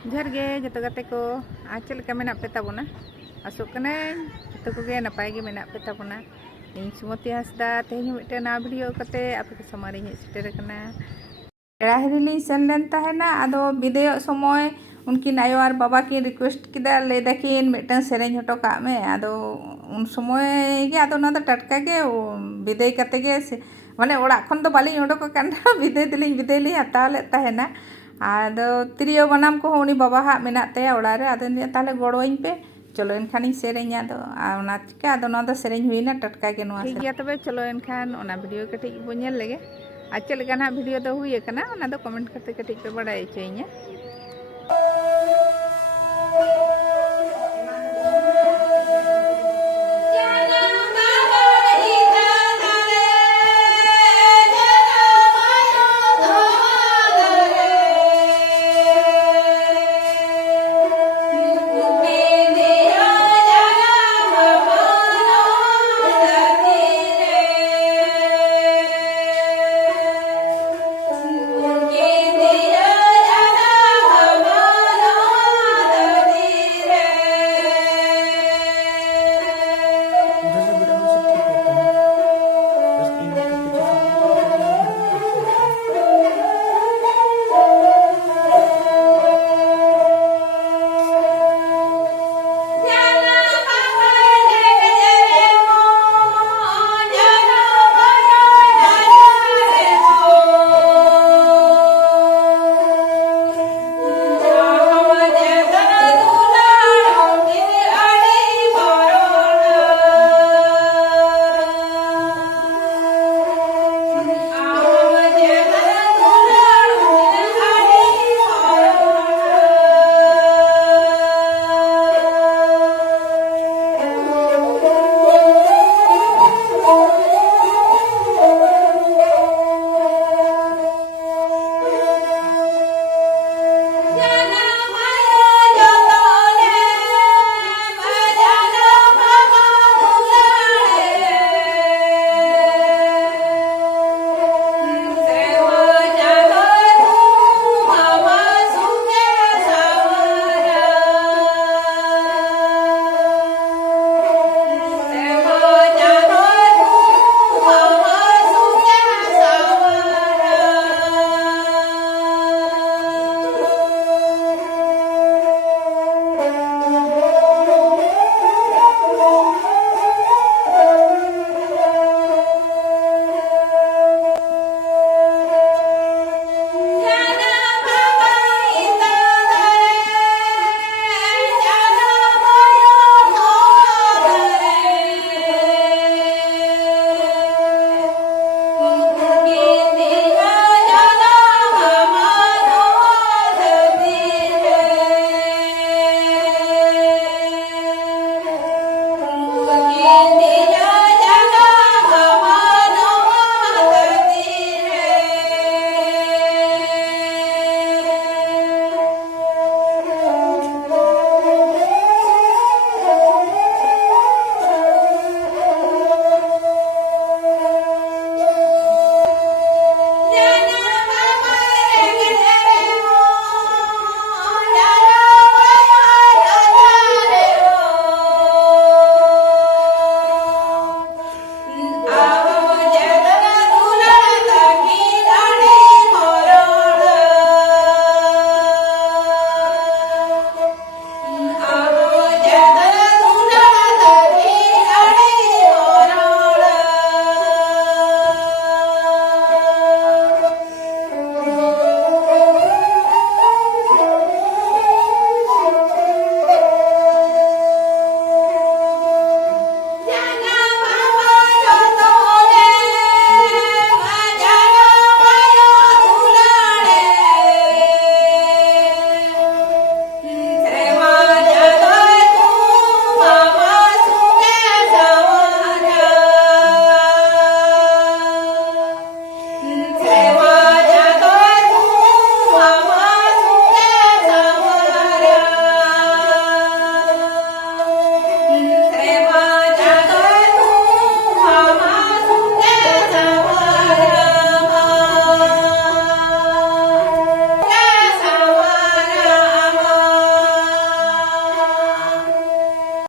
जोहर गे जतो गाते को आज चल का मेना पे ताबोना आसो कने जतो को गे नपाय गे मेना पे ताबोना इन सुमति हंसदा तेहनी मिटे ना वीडियो कते आपे को समारी हे सेटर कना पेड़ा हिरिली सेन लेन ताहेना आदो विदेय समय उनकिन आयो और बाबा की रिक्वेस्ट किदा ले दकिन मिटन सेरेñ हटो का में आदो उन समय गे आदो ना टटका के विदेय कते गे माने ओड़ा खन दो बाली ओडो को कांडा विदेय दिलिन विदेय ली हताव ले ताहेना आदो तिरियो बनाम को उनी बाबा हा मेना तया ओड़ा रे आदो ताले गड़ोइन पे चलो एनखानी सेरेñ आदो ओना चिका आदो ना दो सेरेñ हुइना टटका के नोआ ठीक गया तबे चलो एनखान ओना वीडियो कटिक बो नेल लेगे आज चल गाना वीडियो दो हुई कना ओना दो कमेंट करते कटिक पे बड़ाई चइया।